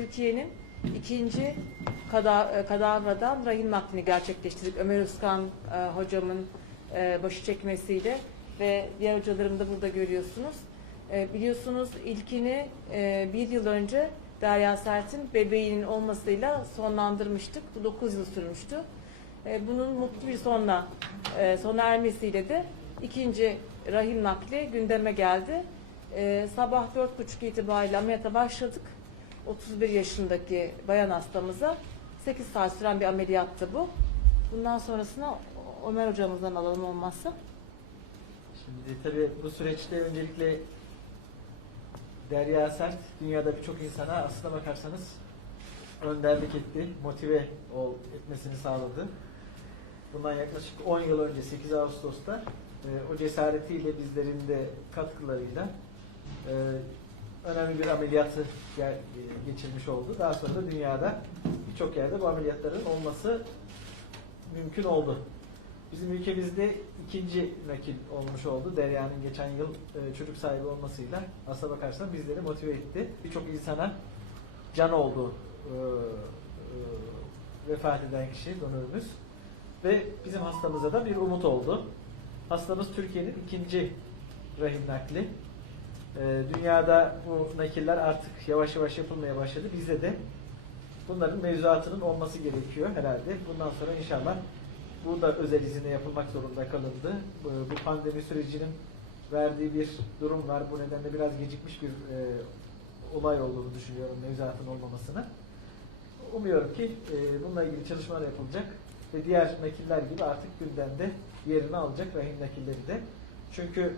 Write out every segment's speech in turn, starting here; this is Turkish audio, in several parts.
Türkiye'nin ikinci e, kadavradan rahim naklini gerçekleştirdik. Ömer Özkan e, hocamın e, başı çekmesiyle ve diğer hocalarım da burada görüyorsunuz. Biliyorsunuz ilkini bir yıl önce Derya Sert'in bebeğinin olmasıyla sonlandırmıştık. Bu 9 yıl sürmüştü. Bunun mutlu bir sonla sona ermesiyle de ikinci rahim nakli gündeme geldi. Sabah 4.30 itibariyle ameliyata başladık. 31 yaşındaki bayan hastamıza 8 saat süren bir ameliyattı bu. Bundan sonrasına Ömer hocamızdan alalım olmazsa. Şimdi tabii bu süreçte öncelikle Derya Sert dünyada birçok insana aslına bakarsanız önderlik etti, motive ol, etmesini sağladı. Bundan yaklaşık 10 yıl önce 8 Ağustos'ta e, o cesaretiyle bizlerin de katkılarıyla e, önemli bir ameliyatı geçirmiş oldu. Daha sonra da dünyada birçok yerde bu ameliyatların olması mümkün oldu. Bizim ülkemizde ikinci nakil olmuş oldu. Derya'nın geçen yıl e, çocuk sahibi olmasıyla aslına bakarsan bizleri motive etti. Birçok insana can oldu e, e, vefat eden kişi donörümüz. Ve bizim hastamıza da bir umut oldu. Hastamız Türkiye'nin ikinci rahim nakli. E, dünyada bu nakiller artık yavaş yavaş yapılmaya başladı. Bizde de bunların mevzuatının olması gerekiyor herhalde. Bundan sonra inşallah bu da özel izinle yapılmak zorunda kalındı. Bu, pandemi sürecinin verdiği bir durum var. Bu nedenle biraz gecikmiş bir e, olay olduğunu düşünüyorum mevzuatın olmamasına. Umuyorum ki e, bununla ilgili çalışmalar yapılacak ve diğer nakiller gibi artık gündemde yerini alacak rahim nakilleri de. Çünkü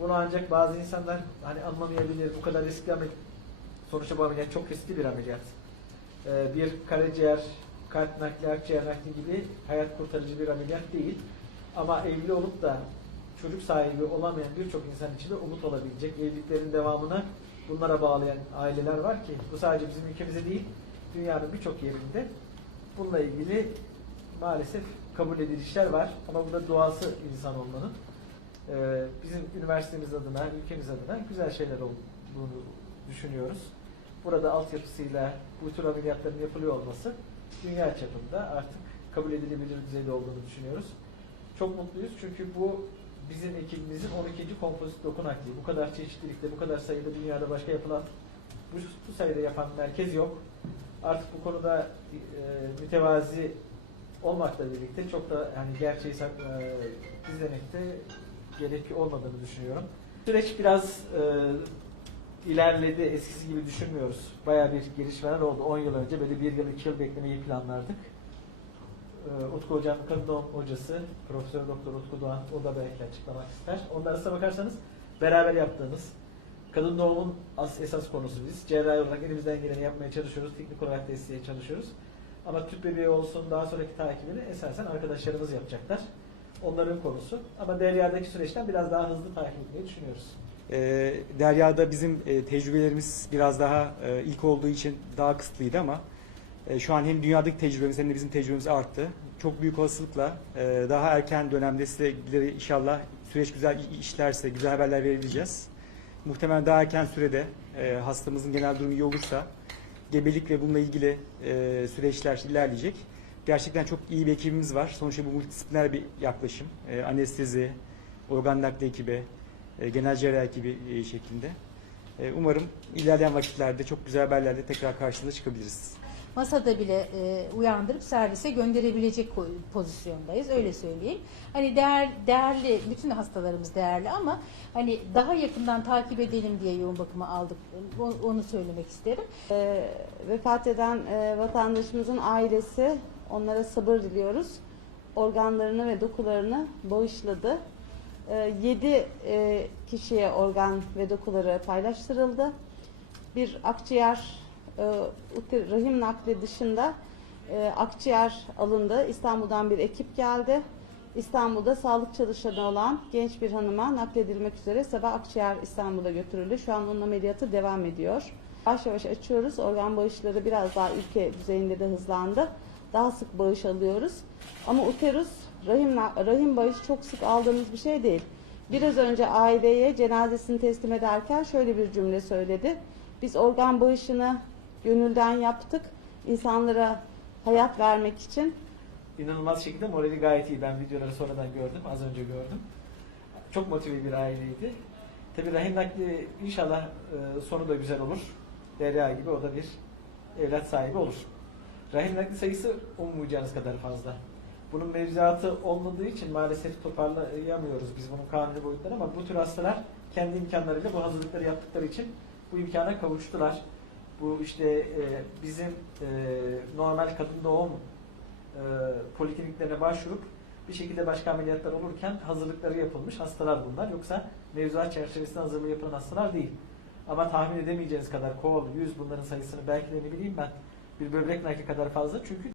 bunu ancak bazı insanlar hani anlamayabilir. Bu kadar riskli ameliyat. Sonuçta bu ameliyat çok riskli bir ameliyat. Ee, bir karaciğer, kalp nakli, akciğer nakli gibi hayat kurtarıcı bir ameliyat değil. Ama evli olup da çocuk sahibi olamayan birçok insan için de umut olabilecek. Evliliklerin devamını bunlara bağlayan aileler var ki bu sadece bizim ülkemizde değil, dünyanın birçok yerinde bununla ilgili maalesef kabul edilişler var. Ama bu da doğası insan olmanın. Ee, bizim üniversitemiz adına, ülkemiz adına güzel şeyler olduğunu düşünüyoruz. Burada altyapısıyla bu tür ameliyatların yapılıyor olması dünya çapında artık kabul edilebilir düzeyde olduğunu düşünüyoruz. Çok mutluyuz çünkü bu bizim ekibimizin 12. kompozit doku nakli. Bu kadar çeşitlilikte, bu kadar sayıda dünyada başka yapılan, bu, bu sayıda yapan merkez yok. Artık bu konuda e, mütevazi olmakla birlikte çok da yani gerçeği sak- e, gizlemekte gerek olmadığını düşünüyorum. Süreç biraz e, ilerledi. Eskisi gibi düşünmüyoruz. Bayağı bir gelişmeler oldu. 10 yıl önce böyle bir yıl, iki yıl beklemeyi planlardık. Ee, Utku Hocam, kadın doğum hocası, Profesör Doktor Utku Doğan, o da belki açıklamak ister. Ondan aslına bakarsanız beraber yaptığımız kadın doğumun as, esas konusu biz. Cerrahi olarak elimizden geleni yapmaya çalışıyoruz. Teknik olarak desteğe çalışıyoruz. Ama tüp bebeği olsun daha sonraki takibini esasen arkadaşlarımız yapacaklar. Onların konusu. Ama Derya'daki süreçten biraz daha hızlı takip etmeyi düşünüyoruz. E, Derya'da bizim e, tecrübelerimiz biraz daha e, ilk olduğu için daha kısıtlıydı ama e, şu an hem dünyadaki tecrübemiz hem de bizim tecrübemiz arttı. Çok büyük olasılıkla e, daha erken dönemde sizlere inşallah süreç güzel işlerse güzel haberler verebileceğiz. Muhtemelen daha erken sürede e, hastamızın genel durumu iyi olursa gebelik ve bununla ilgili e, süreçler ilerleyecek. Gerçekten çok iyi bir ekibimiz var. Sonuçta bu multidisipliner bir yaklaşım. E, anestezi, organ nakli ekibi, e, genel cerrahi ekibi e, şeklinde. E, umarım ilerleyen vakitlerde çok güzel haberlerle tekrar karşınıza çıkabiliriz. masada bile e, uyandırıp servise gönderebilecek pozisyondayız öyle söyleyeyim. Hani değer değerli bütün hastalarımız değerli ama hani daha yakından takip edelim diye yoğun bakıma aldık. O- Onu söylemek isterim. Ee, vefat eden e, vatandaşımızın ailesi onlara sabır diliyoruz. Organlarını ve dokularını bağışladı. 7 kişiye organ ve dokuları paylaştırıldı. Bir akciğer e, rahim nakli dışında e, akciğer alındı. İstanbul'dan bir ekip geldi. İstanbul'da sağlık çalışanı olan genç bir hanıma nakledilmek üzere sabah akciğer İstanbul'a götürüldü. Şu an onun ameliyatı devam ediyor. Yavaş yavaş açıyoruz. Organ bağışları biraz daha ülke düzeyinde de hızlandı. Daha sık bağış alıyoruz. Ama uterus rahim, rahim bağışı çok sık aldığımız bir şey değil. Biraz önce aileye cenazesini teslim ederken şöyle bir cümle söyledi. Biz organ bağışını Gönülden yaptık. İnsanlara hayat vermek için. İnanılmaz şekilde morali gayet iyi. Ben videoları sonradan gördüm. Az önce gördüm. Çok motive bir aileydi. Tabii rahim nakli inşallah e, sonu da güzel olur. Derya gibi o da bir evlat sahibi olur. Rahim nakli sayısı ummayacağınız kadar fazla. Bunun mevzuatı olmadığı için maalesef toparlayamıyoruz biz bunun kanuni boyutları ama bu tür hastalar kendi imkanlarıyla bu hazırlıkları yaptıkları için bu imkana kavuştular. Bu işte e, bizim e, normal kadın doğum e, polikliniklerine başvurup bir şekilde başka ameliyatlar olurken hazırlıkları yapılmış hastalar bunlar. Yoksa mevzuat çerçevesinde hazırlığı yapılan hastalar değil. Ama tahmin edemeyeceğiniz kadar kol, yüz bunların sayısını belki de ne bileyim ben bir böbrek nakli kadar fazla. Çünkü